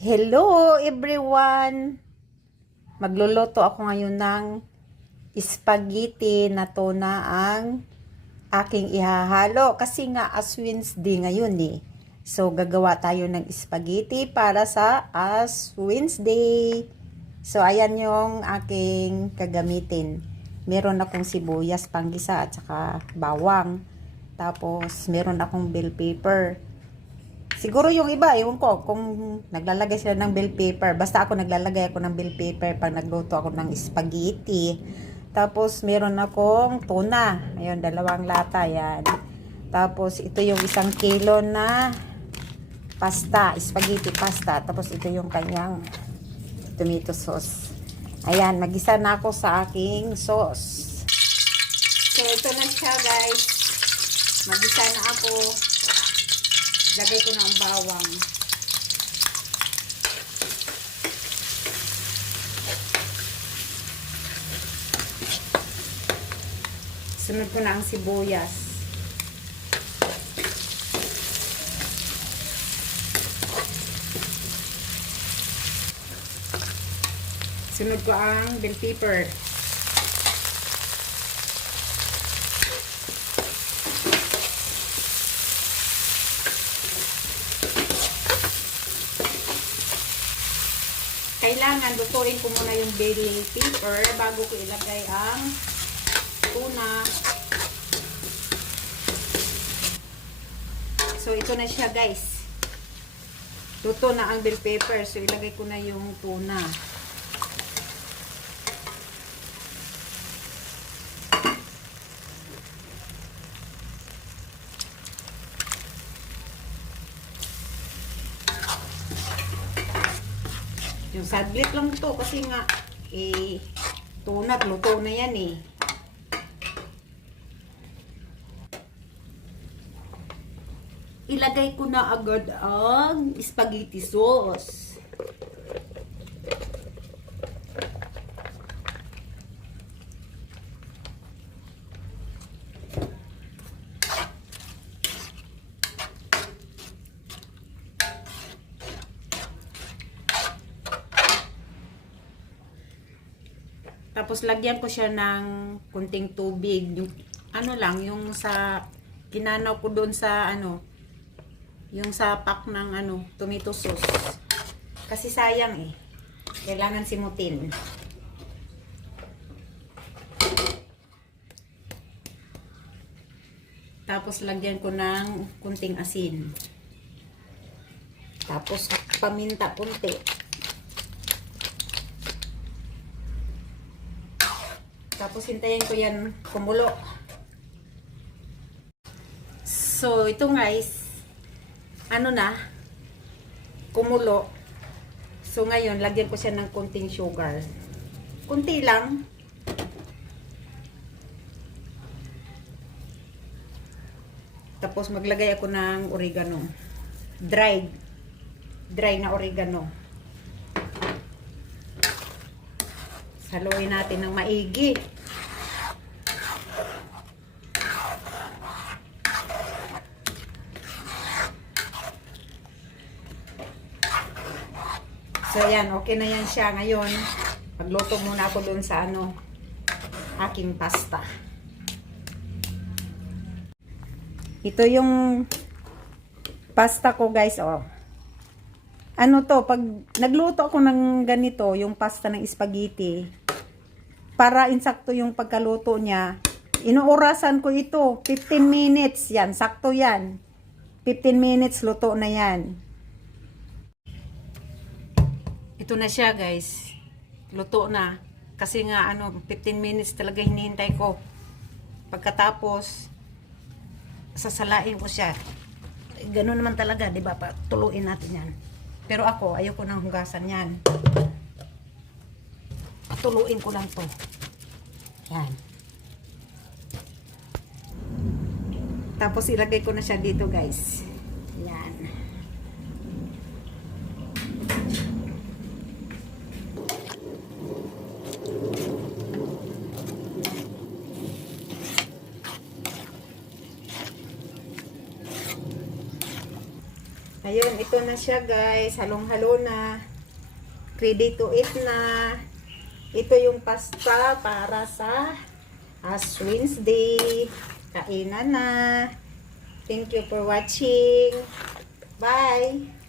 Hello everyone! Magluluto ako ngayon ng spaghetti na tuna ang aking ihahalo kasi nga Ash Wednesday ngayon eh. So gagawa tayo ng spaghetti para sa Ash Wednesday. So ayan yung aking kagamitin. Meron akong sibuyas, panggisa at saka bawang. Tapos meron akong bell pepper. Siguro yung iba, ewan ko, kung naglalagay sila ng bell pepper. Basta ako naglalagay ako ng bell pepper pag nagluto ako ng spaghetti. Tapos, meron akong tuna. Ayun, 2 lata, yan. Tapos, ito yung 1 kilo na pasta, spaghetti pasta. Tapos, ito yung kanyang tomato sauce. Ayan, magisa na ako sa aking sauce. So, ito na siya, guys. Magisa na ako. Lagay ko na ang bawang. Sunod ko na ang sibuyas. Sunod ko ang bell pepper. Kailangan lutuin ko muna yung bell pepper bago ko ilagay ang tuna. So, ito na siya, guys. Luto na ang bell pepper. So, ilagay ko na yung tuna. Yung saglit lang to kasi nga tuna, luto na yan eh. Ilagay ko na agad ang spaghetti sauce. Tapos lagyan ko siya ng kunting tubig, yung ano lang, yung sa kinanaw ko doon sa ano, yung sa pack ng ano, tomato sauce. Kasi sayang eh. Kailangan simutin. Tapos lagyan ko ng kunting asin. Tapos paminta kunti. Tapos hintayin ko yan kumulo. So, ito guys, ano na, kumulo. So, ngayon, lagyan ko siya ng kunting sugar. Kunti lang. Tapos, maglagay ako ng oregano. Dry na oregano. Haluin natin ng maigi. So, yan. Okay na yan siya. Ngayon, magluto muna ako dun sa ano, aking pasta. Ito yung pasta ko, guys, oh. Ano to, pag nagluto ako ng ganito, yung pasta ng spaghetti, para insakto yung pagkaluto niya, inuurasan ko ito, 15 minutes, yan, sakto yan. 15 minutes, luto na yan. Ito na siya, guys. Luto na. Kasi nga, 15 minutes talaga hinihintay ko. Pagkatapos, sasalain ko siya. Ganun naman talaga, di ba? Tuluin natin yan. Pero ako, ayoko nang hugasan yan. Tuluin ko lang to. Yan. Tapos ilagay ko na siya dito, guys. Yan. Ayun, ito na siya guys. Halong-halo na. Ready to eat na. Ito yung pasta para sa Ash Wednesday. Kainan na. Thank you for watching. Bye!